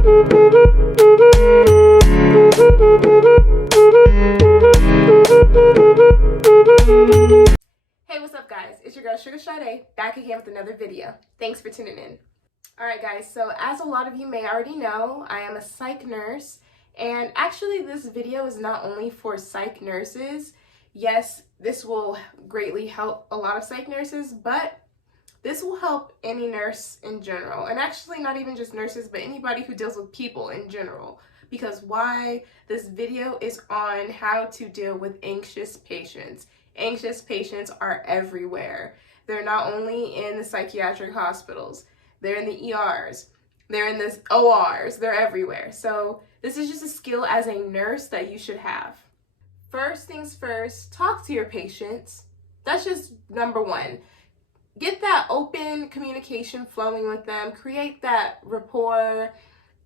Hey, what's up guys? It's your girl Sugar Sade back again with another video. Thanks for tuning in. Alright guys, so as a lot of you may already know, I am a psych nurse, and actually this video is not only for psych nurses. Yes, this will greatly help a lot of psych nurses, but this will help any nurse in general, and actually not even just nurses, but anybody who deals with people in general. Because why? This video is on how to deal with anxious patients. Anxious patients are everywhere. They're not only in the psychiatric hospitals, they're in the ERs, they're in the ORs, they're everywhere. So this is just a skill as a nurse that you should have. First things first, talk to your patients. That's just number one. Get that open communication flowing with them, create that rapport,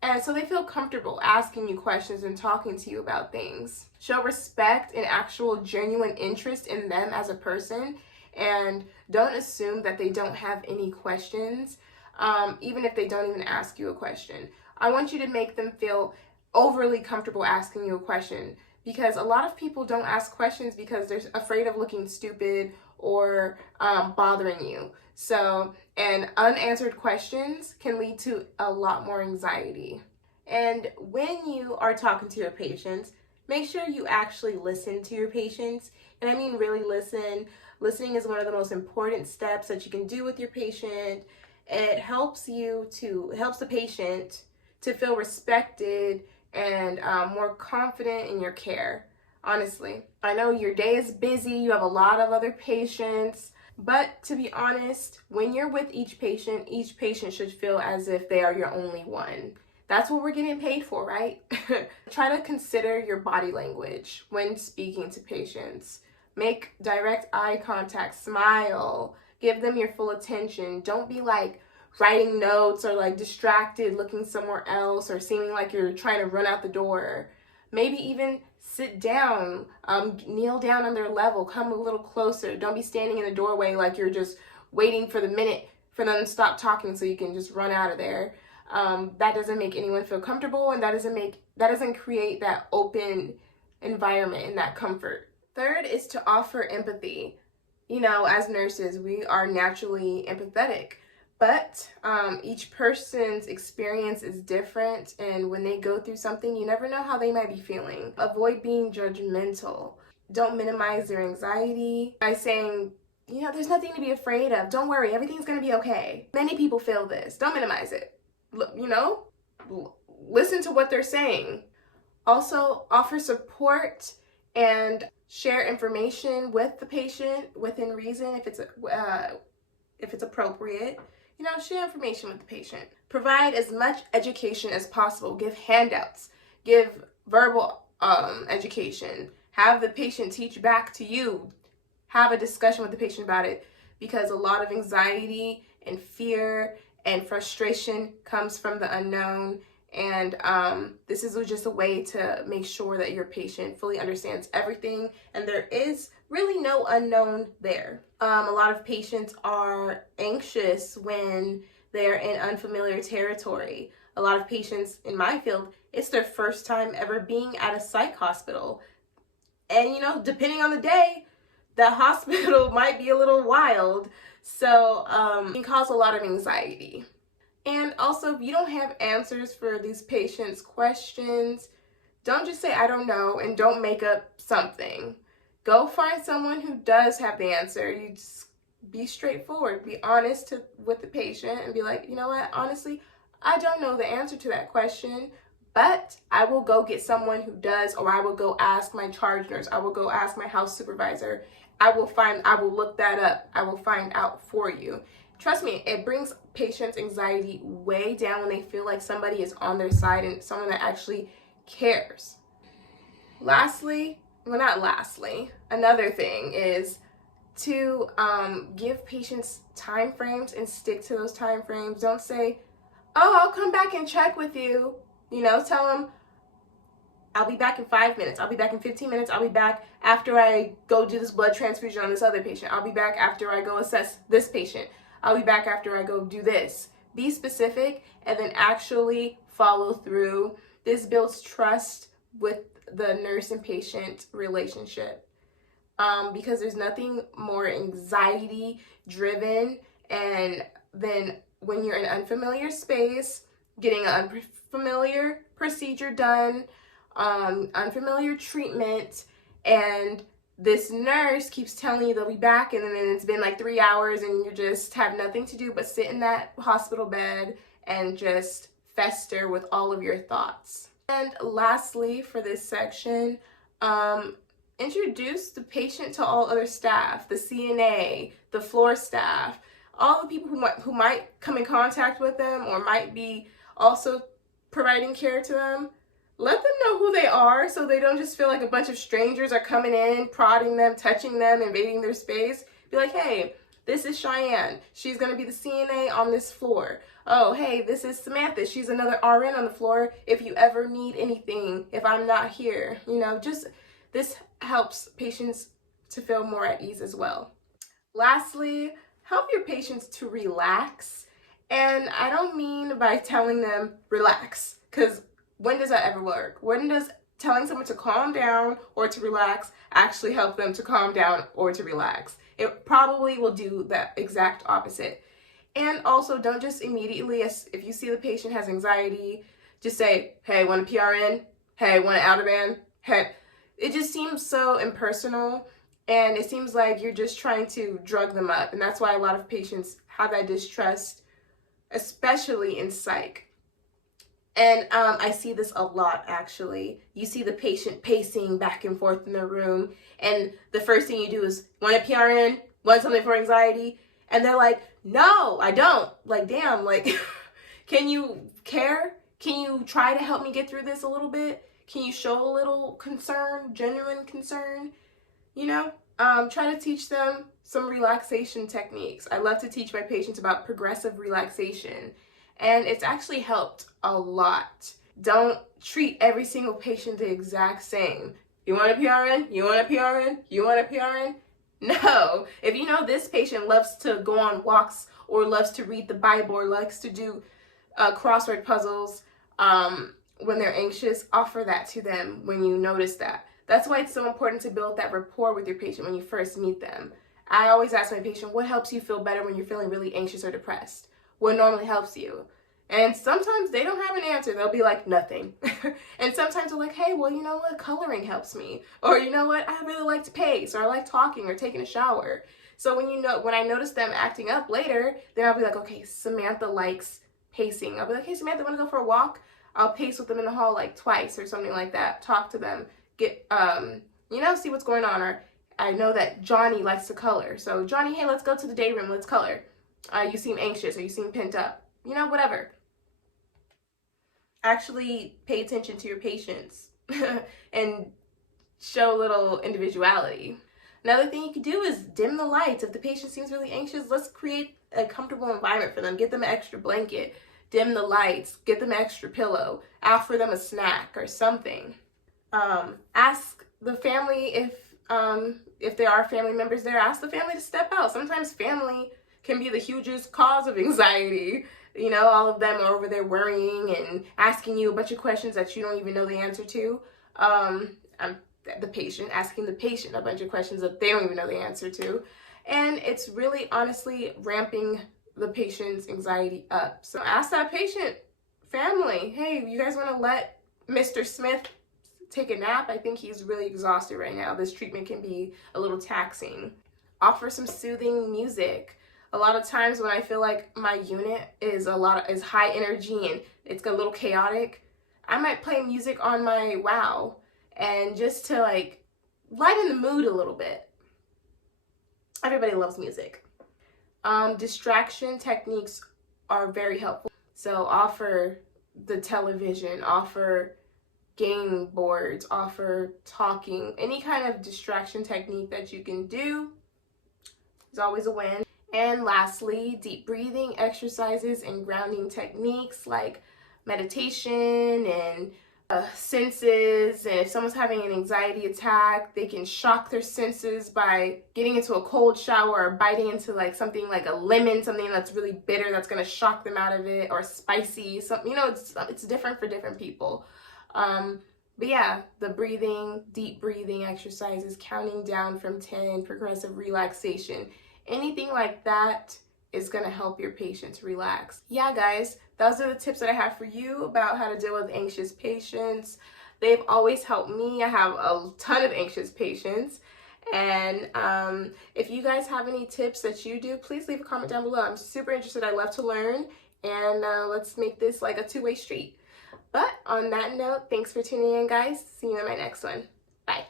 and so they feel comfortable asking you questions and talking to you about things. Show respect and actual genuine interest in them as a person, and don't assume that they don't have any questions, even if they don't even ask you a question. I want you to make them feel overly comfortable asking you a question, because a lot of people don't ask questions because they're afraid of looking stupid or bothering you. So, and unanswered questions can lead to a lot more anxiety. And when you are talking to your patients, make sure you actually listen to your patients. And I mean really listen. Listening is one of the most important steps that you can do with your patient. It helps the patient to feel respected and more confident in your care. Honestly, I know your day is busy, you have a lot of other patients, but to be honest, when you're with each patient should feel as if they are your only one. That's what we're getting paid for, right? Try to consider your body language when speaking to patients. Make direct eye contact, smile, give them your full attention. Don't be like writing notes or like distracted, looking somewhere else, or seeming like you're trying to run out the door. Maybe even sit down, kneel down on their level, come a little closer. Don't be standing in the doorway like you're just waiting for the minute for them to stop talking so you can just run out of there. That doesn't make anyone feel comfortable, and that doesn't create that open environment and that comfort. Third is to offer empathy. You know, as nurses, we are naturally empathetic. But each person's experience is different, and when they go through something, you never know how they might be feeling. Avoid being judgmental. Don't minimize their anxiety by saying, you know, there's nothing to be afraid of. Don't worry, everything's going to be okay. Many people feel this. Don't minimize it. You know, listen to what they're saying. Also, offer support and share information with the patient within reason if it's appropriate. You know, share information with the patient. Provide as much education as possible. Give handouts. Give verbal education. Have the patient teach back to you. Have a discussion with the patient about it, because a lot of anxiety and fear and frustration comes from the unknown. And this is just a way to make sure that your patient fully understands everything, and there is really no unknown there. A lot of patients are anxious when they're in unfamiliar territory. A lot of patients in my field, it's their first time ever being at a psych hospital. And you know, depending on the day, the hospital might be a little wild. So it can cause a lot of anxiety. And also, if you don't have answers for these patients' questions, don't just say, I don't know, and don't make up something. Go find someone who does have the answer. You just be straightforward, be honest with the patient, and be like, you know what, honestly, I don't know the answer to that question, but I will go get someone who does, or I will go ask my charge nurse, I will go ask my house supervisor. I will look that up. I will find out for you. Trust me, it brings patients' anxiety way down when they feel like somebody is on their side and someone that actually cares. Another thing is to give patients time frames and stick to those time frames. Don't say, oh, I'll come back and check with you. You know, tell them, I'll be back in 5 minutes. I'll be back in 15 minutes. I'll be back after I go do this blood transfusion on this other patient. I'll be back after I go assess this patient. I'll be back after I go do this. Be specific and then actually follow through. This builds trust with the nurse and patient relationship, because there's nothing more anxiety driven and then when you're in an unfamiliar space, getting an unfamiliar procedure done, unfamiliar treatment, and this nurse keeps telling you they'll be back, and then it's been like 3 hours and you just have nothing to do but sit in that hospital bed and just fester with all of your thoughts. And lastly, for this section, introduce the patient to all other staff, the CNA, the floor staff, all the people who might come in contact with them or might be also providing care to them. Let them know who they are so they don't just feel like a bunch of strangers are coming in, prodding them, touching them, invading their space. Be like, hey, this is Cheyenne. She's going to be the CNA on this floor. Oh, hey, this is Samantha. She's another RN on the floor if you ever need anything, if I'm not here. You know, just this helps patients to feel more at ease as well. Lastly, help your patients to relax. And I don't mean by telling them relax, because when does that ever work? When does telling someone to calm down or to relax actually help them to calm down or to relax? It probably will do the exact opposite. And also, don't just immediately, if you see the patient has anxiety, just say, hey, want a PRN? Hey, want an out-of-band? Hey. It just seems so impersonal, and it seems like you're just trying to drug them up. And that's why a lot of patients have that distrust, especially in psych. And I see this a lot, actually. You see the patient pacing back and forth in the room, and the first thing you do is, want a PRN? Want something for anxiety? And they're like, no, I don't. Like, damn, like, can you care? Can you try to help me get through this a little bit? Can you show a little concern, genuine concern? You know, try to teach them some relaxation techniques. I love to teach my patients about progressive relaxation, and it's actually helped a lot. Don't treat every single patient the exact same. You want a PRN? You want a PRN? You want a PRN? No. If you know this patient loves to go on walks or loves to read the Bible or likes to do crossword puzzles when they're anxious, offer that to them when you notice that. That's why it's so important to build that rapport with your patient when you first meet them. I always ask my patient, what helps you feel better when you're feeling really anxious or depressed? What normally helps you? And sometimes they don't have an answer. They'll be like, nothing. And sometimes they're like, hey, well, you know what? Coloring helps me. Or you know what? I really like to pace, or I like talking or taking a shower. So when I notice them acting up later, then I'll be like, okay, Samantha likes pacing. I'll be like, hey, Samantha, want to go for a walk? I'll pace with them in the hall like twice or something like that. Talk to them. Get, see what's going on. Or I know that Johnny likes to color. So Johnny, hey, let's go to the day room. Let's color. You seem anxious or you seem pent up. You know, whatever. Actually pay attention to your patients and show a little individuality. Another thing you could do is dim the lights. If the patient seems really anxious, let's create a comfortable environment for them. Get them an extra blanket. Dim the lights. Get them an extra pillow. Offer them a snack or something. Ask the family if there are family members there. Ask the family to step out. Sometimes family can be the hugest cause of anxiety. You know, all of them are over there worrying and asking you a bunch of questions that you don't even know the answer to. I'm the patient asking the patient a bunch of questions that they don't even know the answer to. And it's really honestly ramping the patient's anxiety up. So ask that patient family, hey, you guys want to let Mr. Smith take a nap? I think he's really exhausted right now. This treatment can be a little taxing. Offer some soothing music. A lot of times when I feel like my unit is high energy and it's a little chaotic, I might play music on my WoW and just to like lighten the mood a little bit. Everybody loves music. Distraction techniques are very helpful. So offer the television, offer game boards, offer talking, any kind of distraction technique that you can do is always a win. And lastly, deep breathing exercises and grounding techniques like meditation and senses, and if someone's having an anxiety attack, they can shock their senses by getting into a cold shower or biting into like something like a lemon, something that's really bitter that's going to shock them out of it, or spicy, something, you know, it's different for different people. But yeah, the breathing, deep breathing exercises, counting down from 10, progressive relaxation, anything like that is going to help your patients relax. Yeah, guys, those are the tips that I have for you about how to deal with anxious patients. They've always helped me. I have a ton of anxious patients. And if you guys have any tips that you do, please leave a comment down below. I'm super interested. I love to learn. And let's make this like a two-way street. But on that note, thanks for tuning in, guys. See you in my next one. Bye.